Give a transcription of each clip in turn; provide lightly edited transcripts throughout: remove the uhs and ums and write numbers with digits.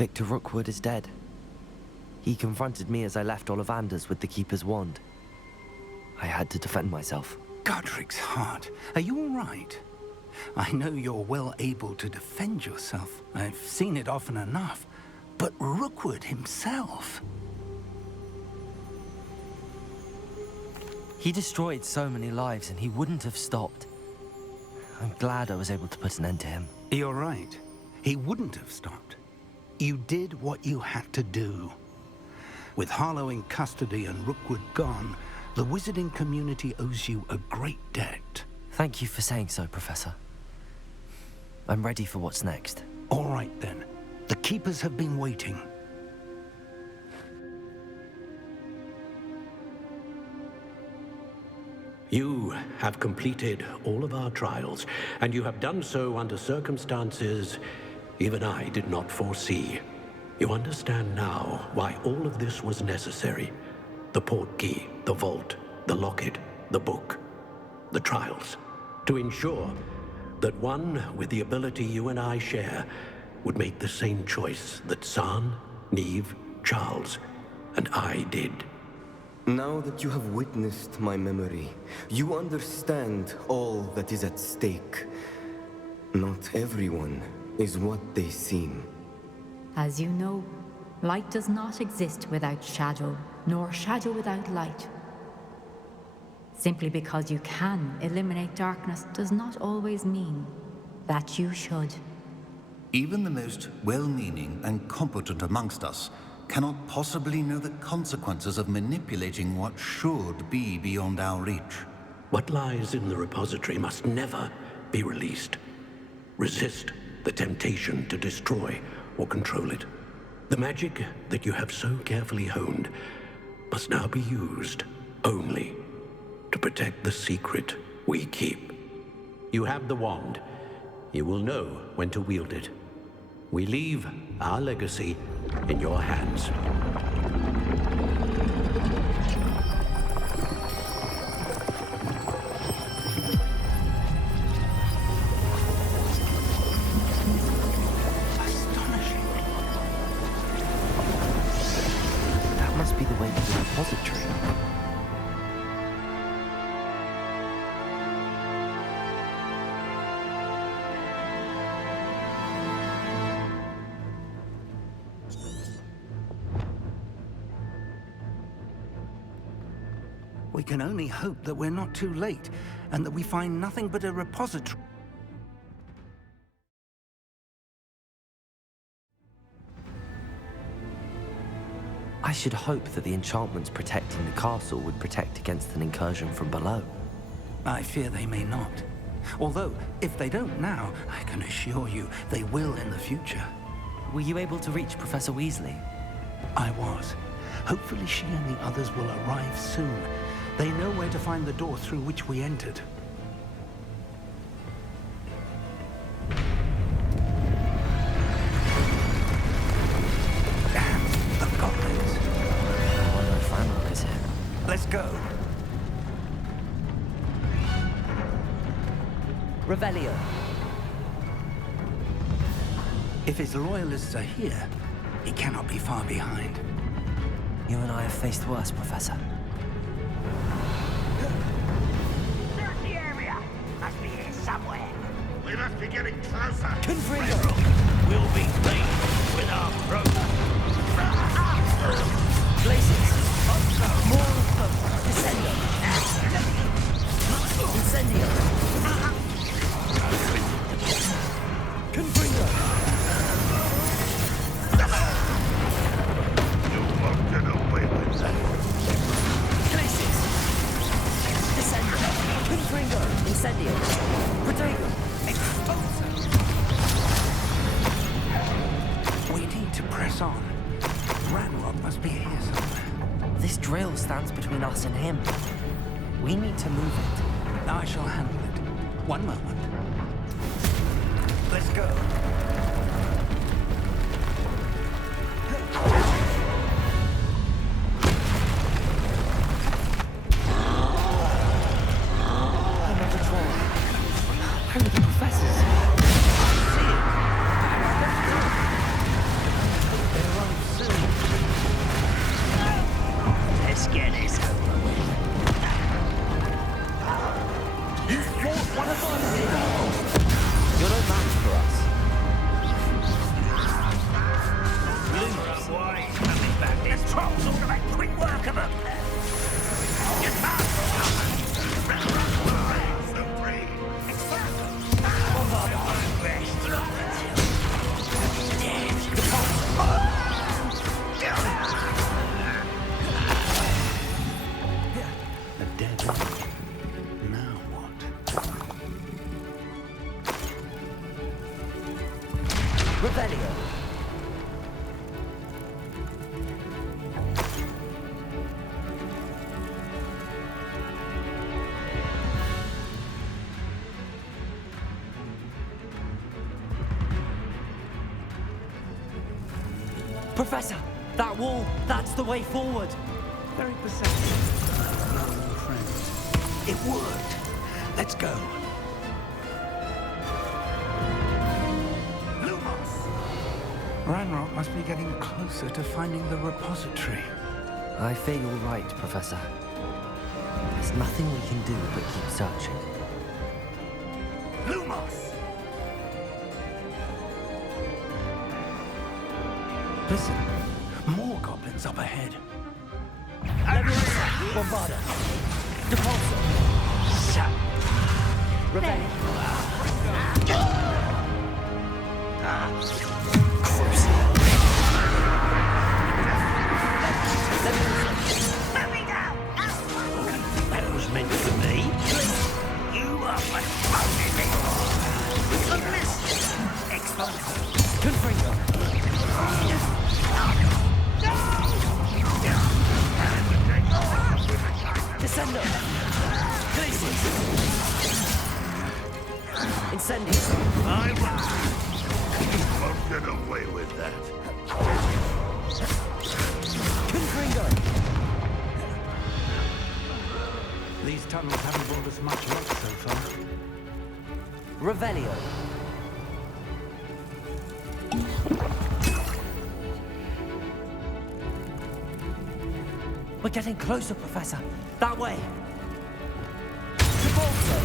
Victor Rookwood is dead. He confronted me as I left Ollivander's with the Keeper's wand. I had to defend myself. Godric's heart, are you all right? I know you're well able to defend yourself. I've seen it often enough. But Rookwood himself... He destroyed so many lives and he wouldn't have stopped. I'm glad I was able to put an end to him. You're right. He wouldn't have stopped. You did what you had to do. With Harlow in custody and Rookwood gone, the wizarding community owes you a great debt. Thank you for saying so, Professor. I'm ready for what's next. All right, then. The Keepers have been waiting. You have completed all of our trials, and you have done so under circumstances even I did not foresee. You understand now why all of this was necessary. The portkey, the vault, the locket, the book, the trials. To ensure that one with the ability you and I share would make the same choice that San, Neve, Charles, and I did. Now that you have witnessed my memory, you understand all that is at stake. Not everyone is what they seem. As you know, light does not exist without shadow, nor shadow without light. Simply because you can eliminate darkness does not always mean that you should. Even the most well-meaning and competent amongst us cannot possibly know the consequences of manipulating what should be beyond our reach. What lies in the repository must never be released. Resist the temptation to destroy or control it. The magic that you have so carefully honed must now be used only to protect the secret we keep. You have the wand. You will know when to wield it. We leave our legacy in your hands. Astonishing. That must be the way to the repository. We can only hope that we're not too late, and that we find nothing but a repository. I should hope that the enchantments protecting the castle would protect against an incursion from below. I fear they may not. Although, if they don't now, I can assure you they will in the future. Were you able to reach Professor Weasley? I was. Hopefully she and the others will arrive soon. They know where to find the door through which we entered. Damn, the goblins. I wonder if Ranrock is here. Let's go. Revelio. If his loyalists are here, he cannot be far behind. You and I have faced worse, Professor. Search the area! Must be here somewhere. We must be getting closer. Confringo! We'll be pleased with our progress. Places! More of them! Descendo! Incendio! Confringo! You won't get away with that. Places! Descendo! Confringo! Incendio! Protego! We need to press on. Ranrock must be here somewhere. This drill stands between us and him. We need to move it. I shall handle it. One moment. Let's go. Another troll. Where are the professors? A dead end. Now what? Revelio. Professor, that wall, that's the way forward. Very perceptive. No, friend. It worked. Let's go. Ranrock must be getting closer to finding the repository. I fear you're right, Professor. There's nothing we can do but keep searching. Lumos! Listen, more goblins up ahead. Bombarda. Depulso. That was meant for me. You are responsible. Confringo. Descendo. Glacius. Incendio. I won't get away with that. Confringo. These tunnels haven't brought us much luck so far. Revelio. We're getting closer, Professor. That way. Depulso.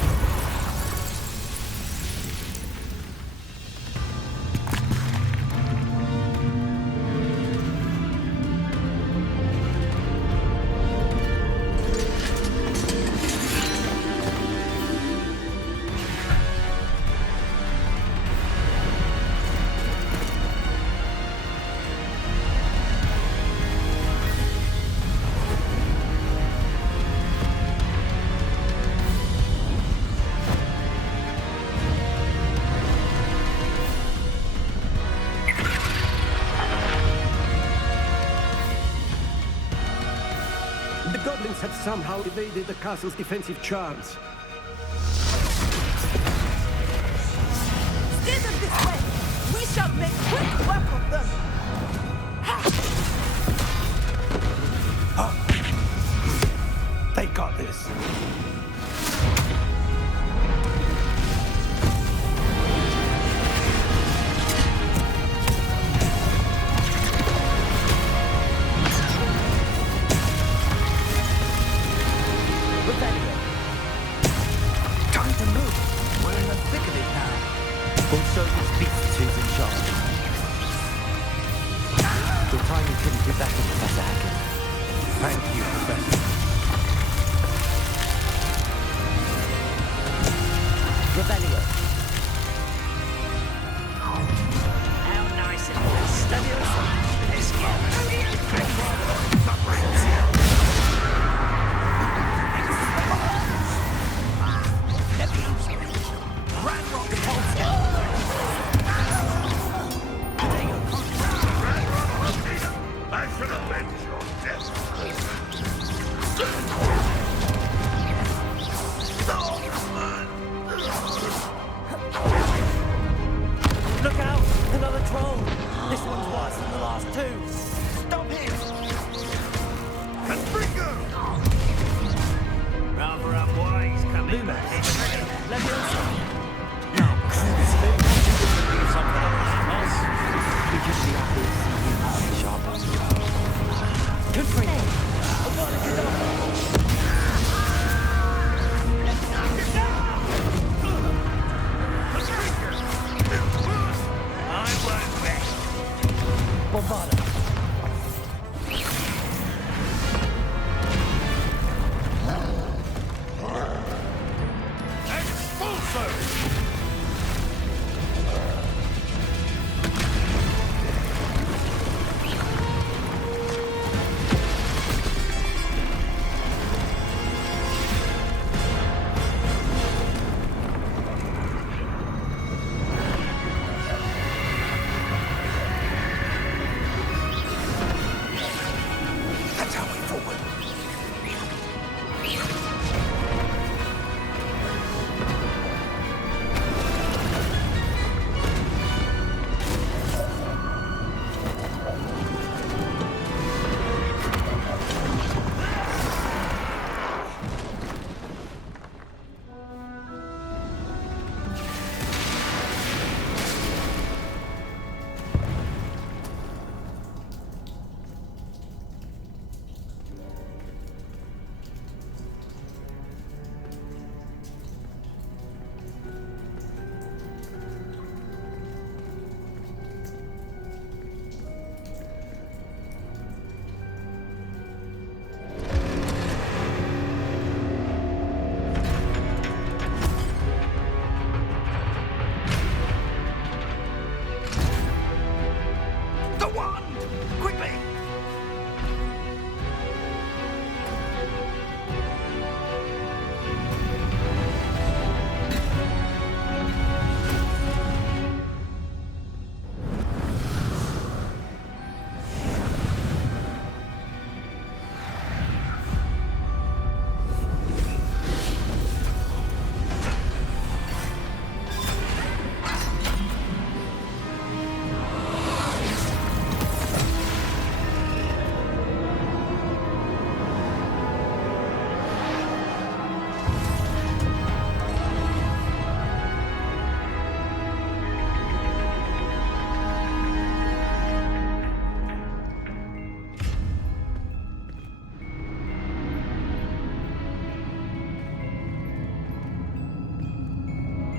The goblins have somehow evaded the castle's defensive charms. Steer them this way! We shall make quick work of them! They got this. Time to move. We're in the thick of it now. Also, this beast who's in charge. Your timing couldn't be better, Professor Hackett. Thank you, Professor. Revelio. How nice it was. Study us. Let's go. I should avenge your death. Look out! Another troll! This one's worse than the last two! Stop him! Confringo! Rather unwise coming Luma. back. Leviosa! Now, do something else. Because the apples see you sharper. Confringo! I've got to get up! I won't rest. Bombarda!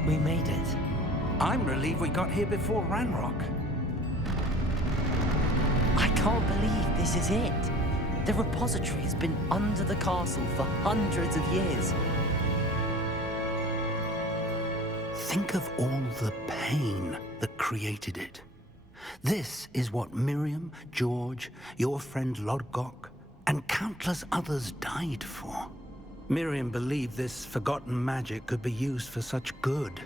We made it. I'm relieved we got here before Ranrock. I can't believe this is it. The repository has been under the castle for hundreds of years. Think of all the pain that created it. This is what Miriam, George, your friend Lodgok, and countless others died for. Miriam believed this forgotten magic could be used for such good.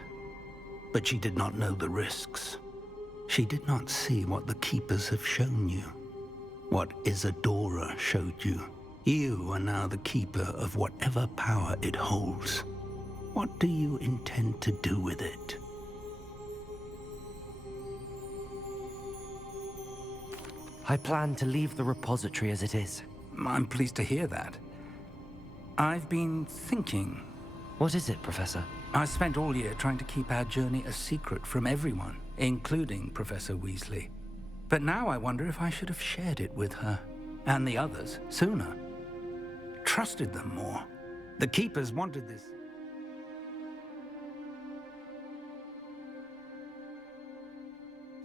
But she did not know the risks. She did not see what the Keepers have shown you. What Isadora showed you. You are now the Keeper of whatever power it holds. What do you intend to do with it? I plan to leave the repository as it is. I'm pleased to hear that. I've been thinking. What is it, Professor? I spent all year trying to keep our journey a secret from everyone, including Professor Weasley. But now I wonder if I should have shared it with her, and the others, sooner. Trusted them more. The Keepers wanted this.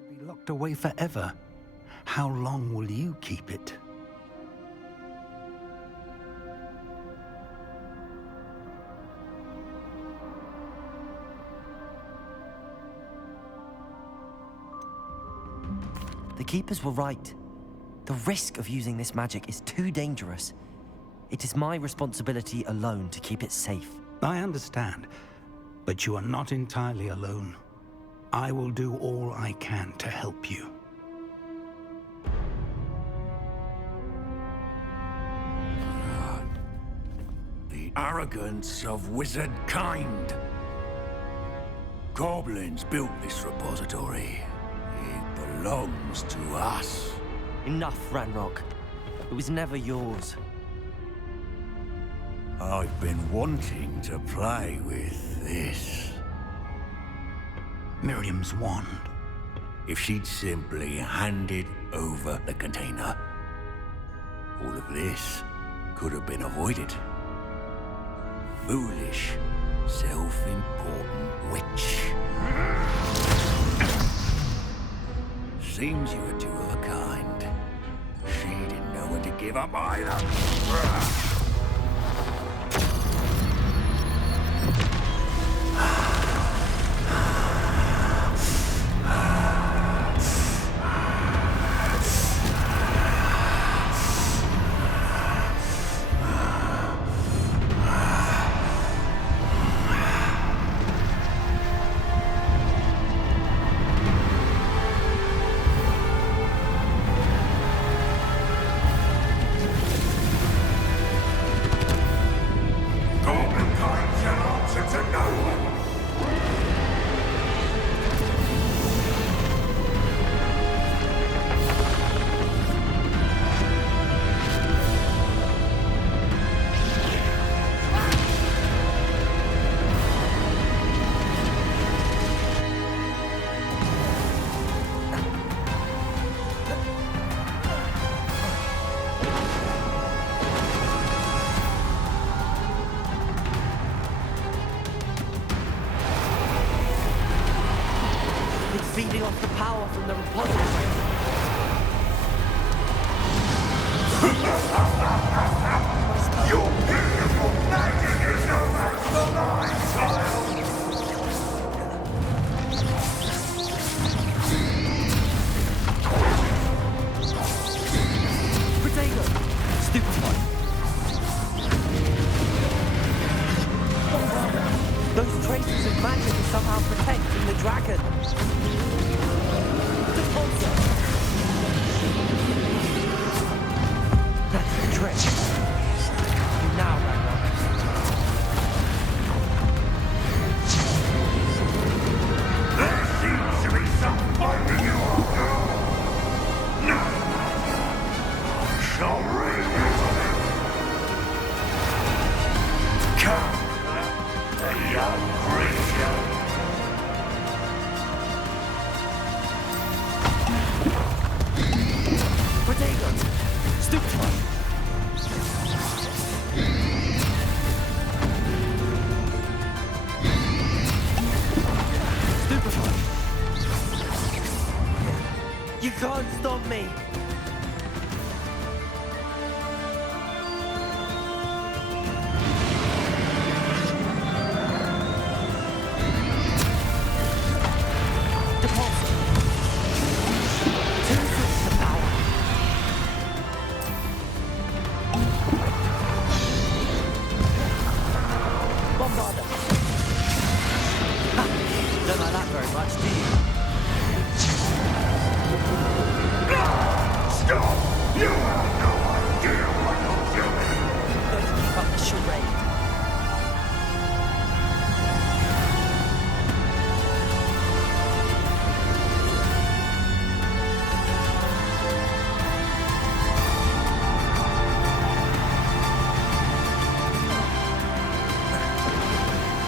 To be locked away forever. How long will you keep it? The Keepers were right. The risk of using this magic is too dangerous. It is my responsibility alone to keep it safe. I understand, but you are not entirely alone. I will do all I can to help you. The arrogance of wizard kind. Goblins built this repository. It belongs to us. Enough, Ranrock. It was never yours. I've been wanting to play with this. Miriam's wand. If she'd simply handed over the container, all of this could have been avoided. Foolish, self-important witch. Seems you were two of a kind. She didn't know when to give up either. Feeding off the power from the repository. Your beautiful magic is no match for mine, child! Potato! Stupefied. Those traces of magic are somehow protecting the dragon. That's the trick. Now, Ranrock. There seems to be some finding you after all. No! I shall rid you of it. Come, the young creature. Potato! Stupefied. on me! Don't like that very much, do you? Stop! You have no idea what you're doing! Got to keep up the charade.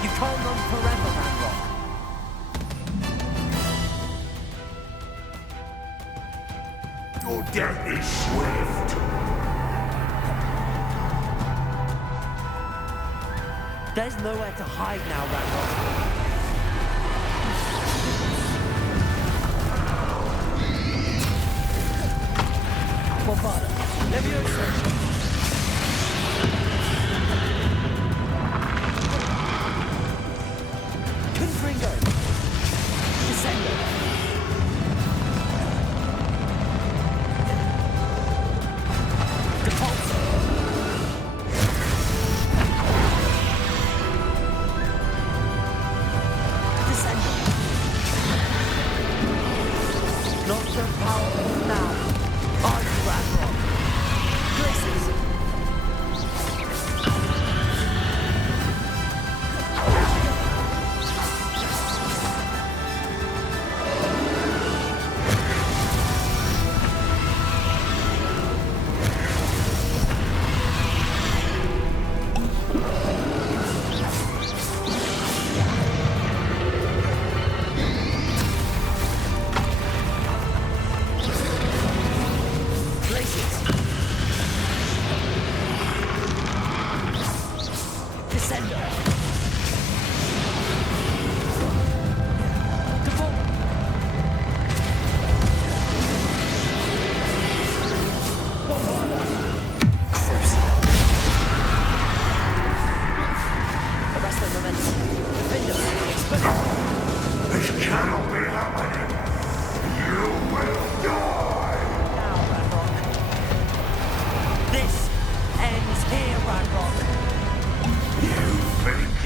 You can't run forever, Ranrock. Your death is swift! There's nowhere to hide now, Ranrock. Bombarda, Leviosa. Confringo. Descendo. Depulso. Descendo. Not so powerful now. Are you, Ranrock? Places. Descendo. Arresto momentum. Window. This cannot be happening! You will die! Now, Ranrock. This ends here, Ranrock. You think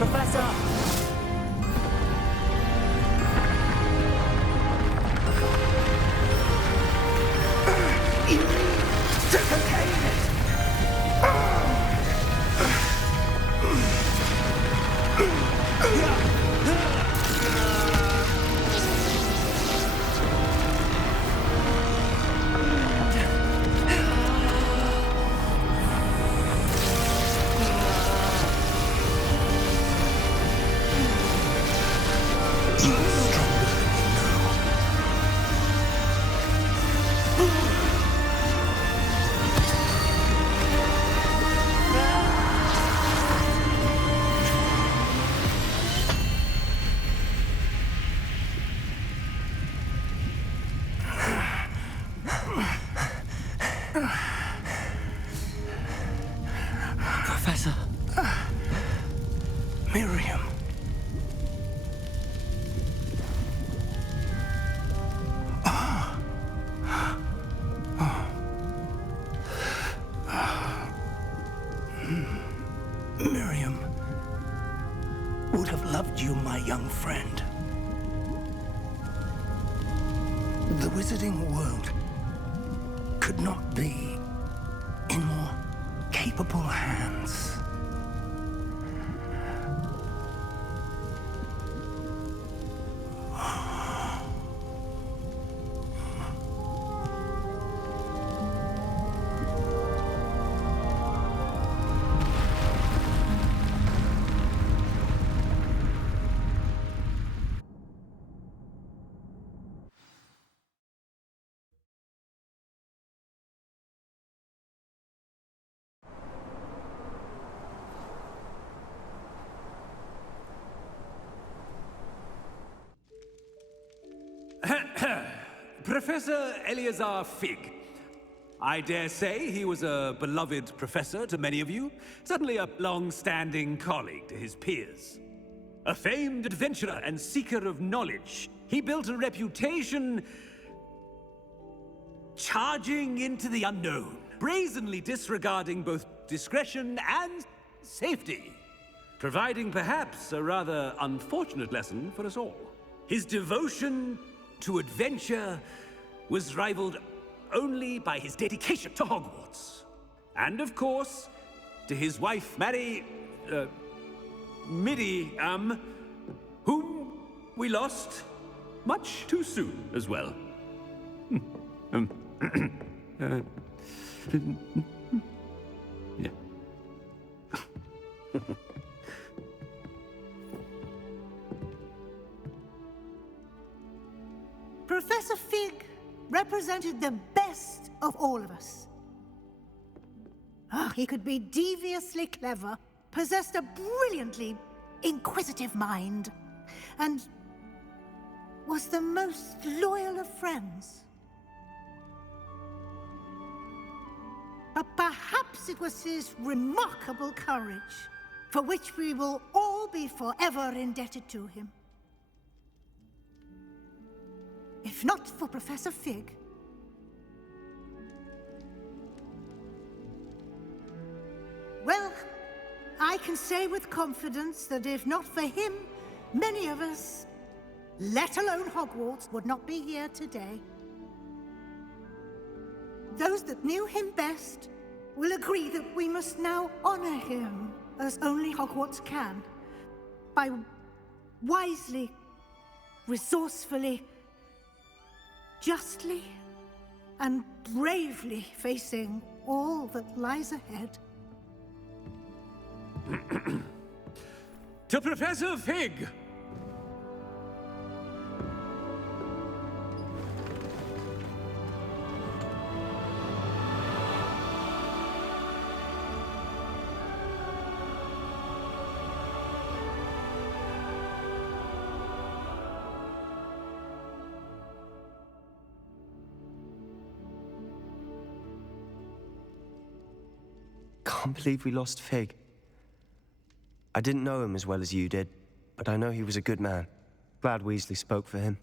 Professor! You need to contain it! Professor. Miriam. Miriam would have loved you, my young friend. The Wizarding world could not be in more capable hands. Professor Eleazar Fig. I dare say he was a beloved professor to many of you, certainly a long-standing colleague to his peers. A famed adventurer and seeker of knowledge, he built a reputation charging into the unknown, brazenly disregarding both discretion and safety, providing perhaps a rather unfortunate lesson for us all. His devotion to adventure was rivaled only by his dedication to Hogwarts. And of course, to his wife, Midi, whom we lost much too soon as well. Yeah. Professor Fig represented the best of all of us. He could be deviously clever, possessed a brilliantly inquisitive mind, and was the most loyal of friends. But perhaps it was his remarkable courage, for which we will all be forever indebted to him. If not for Professor Fig, well, I can say with confidence that if not for him, many of us, let alone Hogwarts, would not be here today. Those that knew him best will agree that we must now honor him as only Hogwarts can, by wisely, resourcefully, justly and bravely facing all that lies ahead. To Professor Fig! Can't believe we lost Fig. I didn't know him as well as you did, but I know he was a good man. Glad Weasley spoke for him.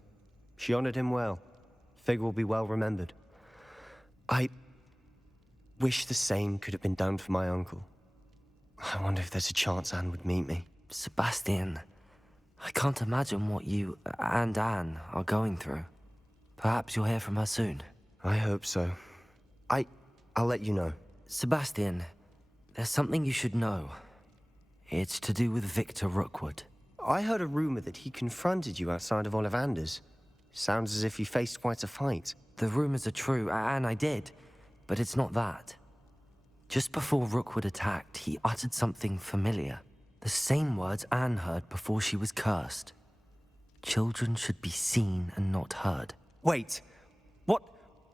She honored him well. Fig will be well remembered. I wish the same could have been done for my uncle. I wonder if there's a chance Anne would meet me. Sebastian, I can't imagine what you and Anne are going through. Perhaps you'll hear from her soon. I hope so. I'll let you know. Sebastian, there's something you should know. It's to do with Victor Rookwood. I heard a rumor that he confronted you outside of Ollivander's. Sounds as if you faced quite a fight. The rumors are true, and I did, but it's not that. Just before Rookwood attacked, he uttered something familiar. The same words Anne heard before she was cursed. Children should be seen and not heard. Wait,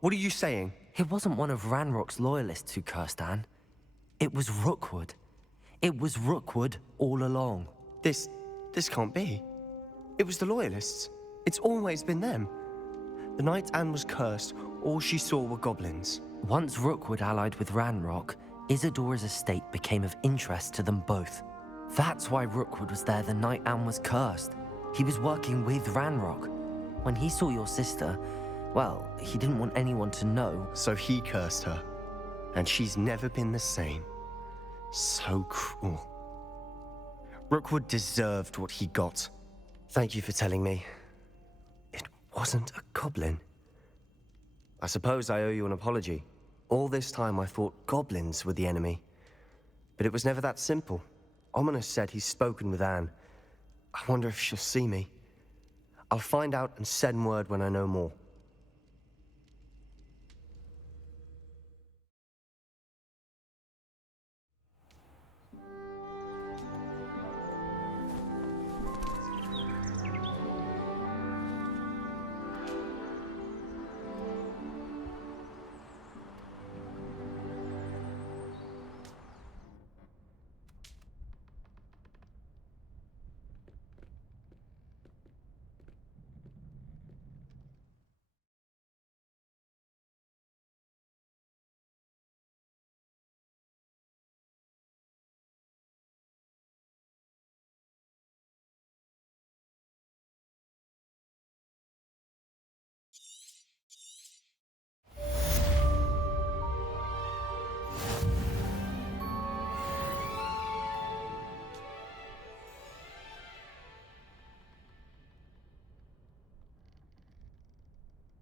what are you saying? It wasn't one of Ranrock's loyalists who cursed Anne. It was Rookwood. It was Rookwood all along. This can't be. It was the Loyalists. It's always been them. The night Anne was cursed, all she saw were goblins. Once Rookwood allied with Ranrock, Isadora's estate became of interest to them both. That's why Rookwood was there the night Anne was cursed. He was working with Ranrock. When he saw your sister, well, he didn't want anyone to know. So he cursed her. And she's never been the same. So cruel. Rookwood deserved what he got. Thank you for telling me. It wasn't a goblin. I suppose I owe you an apology. All this time I thought goblins were the enemy. But it was never that simple. Ominous said he's spoken with Anne. I wonder if she'll see me. I'll find out and send word when I know more.